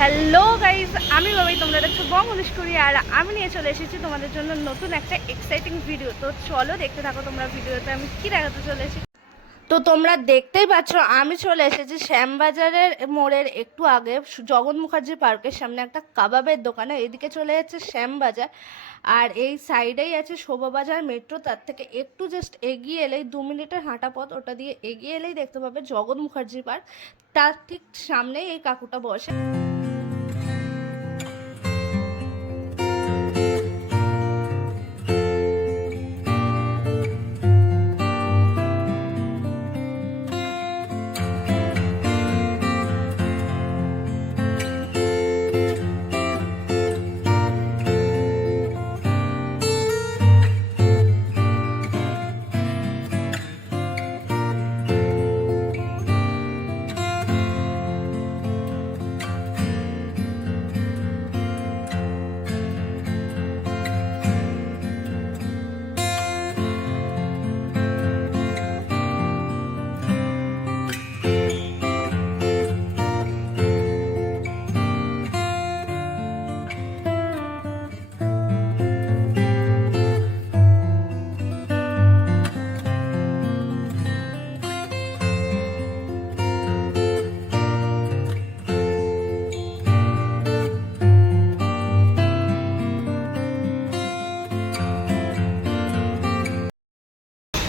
Hello guys, আমি ভাবি তোমরা দেখছো বং অনুষ্করি, আর আমি নিয়ে চলে এসেছি তোমাদের জন্য নতুন একটা এক্সাইটিং ভিডিও। তো চলো দেখতে থাকো তোমরা ভিডিওতে আমি কি দেখাতে চলেছি। তো তোমরা দেখতেই পাচ্ছ আমি চলে এসেছি শ্যামবাজারের মোড়ের একটু আগে জগৎ মুখার্জি পার্কের সামনে একটা কাবাবের দোকানে। এদিকে চলে যাচ্ছে শ্যামবাজার, আর এই সাইডেই আছে শোভাবাজার মেট্রো। তার থেকে একটু জাস্ট এগিয়ে এলেই 2 মিনিটের হাঁটা পথ, ওটা দিয়ে এগিয়ে এলেই দেখতে পাবে জগৎ মুখার্জি পার্ক। তার ঠিক সামনেই এই কাকুটা বসে।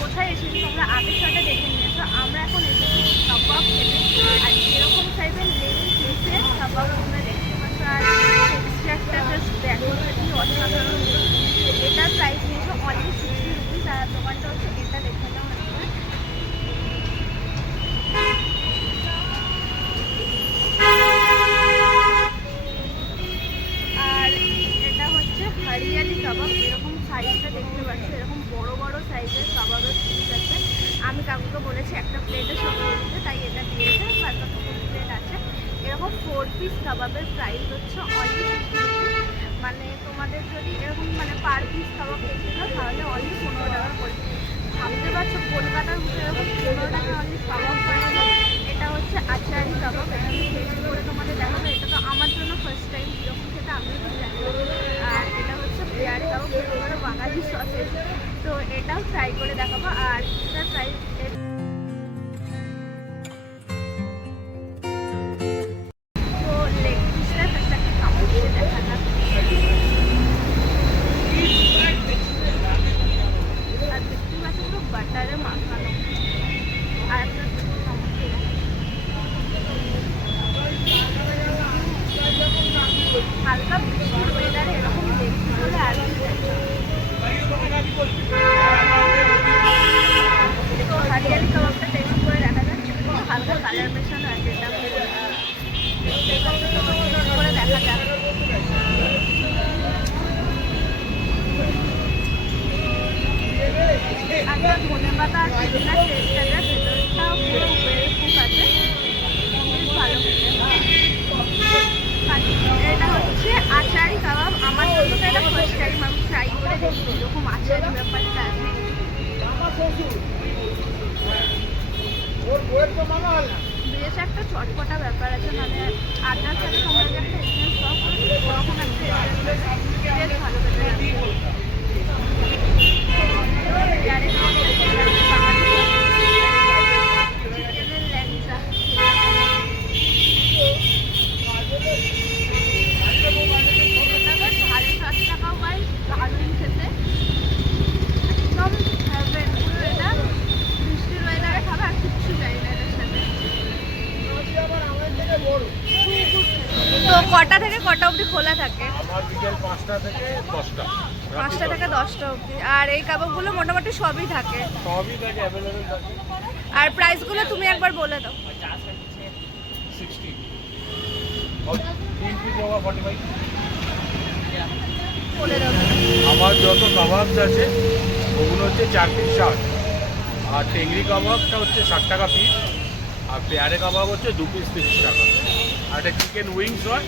কোথায় এসেছি তোমরা আগের সাথে দেখে নিয়েছো। আমরা এখন এসেছি কাবাব খেতে, আর এরকম সাইজের লেন পিসের কাবাব তোমরা দেখতে পাচ্ছ। আর টেক্সচারটা জাস্ট দেখো, কি অসাধারণ। এটার প্রাইস নিয়েছো অনলি 60 রুপিস, আর দোকানটা হচ্ছে এটা দেখে নাও। আর এটা হচ্ছে হরিয়ালি কাবাব। এরকম সাইজটা দেখতে পাচ্ছ, এরকম বড় বড় সাইজের কাবাবের পিস আছে। আমি কাকুকে বলেছি একটা প্লেটে সব দিয়ে দিতে, তাই এটা দিয়েছে। বাকি প্লেট আছে। এরকম 4 পিস কাবাবের প্রাইস হচ্ছে অনলি 50 রুপিস। মানে তোমাদের যদি এরকম পার পিস কাবাব দেখতে দাও তাহলে অনলি 15 টাকা করে। ভাবতে পারছো কলকাতার মধ্যে এরকম 15 টাকা অনলি কাবাব পাওয়া যায়। এটা হচ্ছে আচারি কাবাব। এটা আমি টেস্ট করে তোমাদের দেখাবো। এটা তো আমার জন্য ফার্স্ট টাইম, কীরকম খেতে আমি তো জানি। আর এটা হচ্ছে পেয়ার কাবাব, এগুলো বাঙালি সসেজ। তো এটাও ট্রাই করে দেখাবো। আর এটার প্রাইস তো লেগ পিসটা একটা কামড় দিয়ে দেখা যাক। আর দেখতে পাচ্ছি পুরো বাটারে মাখানো। আর একটা কামড় দিয়ে হালকা বৃষ্টির ওয়েদারে এরকম লেগ পিস হলে আর তো হরিয়ালি কাবাবটা টেস্ট করে দেখা যাক। হালকা কালার মেশানো আছে, এটা টেস্ট করে দেখা যাক। একটা ধনে পাতা আর পুদিনা টেস্ট আছে, ভেতরটাও পুরো ওয়েল কুক আছে, বেশ ভালো খেতে। এটা হচ্ছে আচারি কাবাব। আমার জন্য তো এটা ফার্স্ট টাইম, আমি ট্রাই করে দেখি এরকম আচারি ব্যাপারটা আছে। বেশ একটা চটপটা ব্যাপার আছে, আটার সাথে তোমরা যে একটা এক্সচেঞ্জ সব করেছো তখন একটা বেশ ভালো খেতে লাগছে। চিকেনের ল্যাংচা সাড়ে 7 টাকাও পাই, দারুণ খেতে, একদম হ্যাভেন পুরো। এটা বৃষ্টির ওয়েদারে খাবে আর কিচ্ছু চাই না এটার সাথে। তো কটা থেকে কটা অবধি খোলা থাকে? আমার বিকেল 5টা থেকে 10টা। 5টা থেকে 10টা অবধি। আর এই কাবাবগুলো মোটামুটি সবই থাকে, সবই থাকে, অ্যাভেলেবেল থাকে। আর প্রাইসগুলো তুমি একবার বলে দাও। 60 3 পিস হোগা 45। বলে দাও। আমার যত কাবাবস আছে ওগুলো হচ্ছে 4 পিস 60, আর টেংরি কাবাবটা হচ্ছে 60 টাকা পিস, আর পেয়ারে কাবাব হচ্ছে 2 পিস 30 টাকা। আর একটা চিকেন উইংস হয়,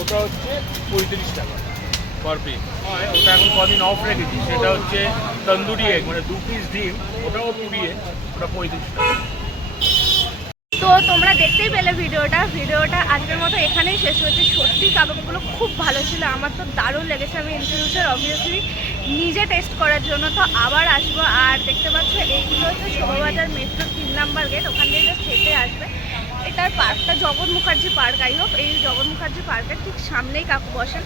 ওটা হচ্ছে 35 টাকা পার পিস হয়। ওটা এখন কদিন অফ রেখেছি, সেটা হচ্ছে তন্দুরি এগ, মানে 2 পিস ডিম, ওটাও পুড়িয়ে ওটা 35 টাকা। তো তোমরা দেখতেই পেলে ভিডিওটা আজকের মতো এখানেই শেষ হয়েছে। সত্যি কাবাবগুলো খুব ভালো ছিল, আমার তো দারুণ লেগেছে। আমি ইন ফিউচার অবভিয়াসলি নিজে টেস্ট করার জন্য তো আবার আসবো। আর দেখতে পাচ্ছ এইগুলো হচ্ছে শোভাবাজার মেট্রো 3 নাম্বার গেট, ওখান থেকে জাস্ট হেঁটে আসবে। এটার পার্কটা জগৎ মুখার্জি পার্ক, আই হোপ। এই জগৎ মুখার্জি পার্কের ঠিক সামনেই কাকু বসেন।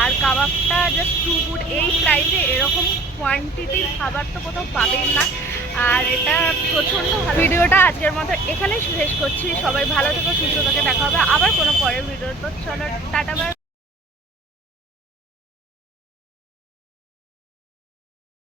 আর কাবাবটা জাস্ট টু গুড। এই প্রাইসে এরকম কোয়ান্টিটির খাবার তো কোথাও পাবেন না, আর এটা প্রচণ্ড ভালো। ভিডিওটা আজকের মতো এখানেই শেষ করছি। সবাই ভালো থেকো, সুস্থ থেকে, দেখা হবে আবার কোনো পরের ভিডিও। তো চলো টাটা বাই।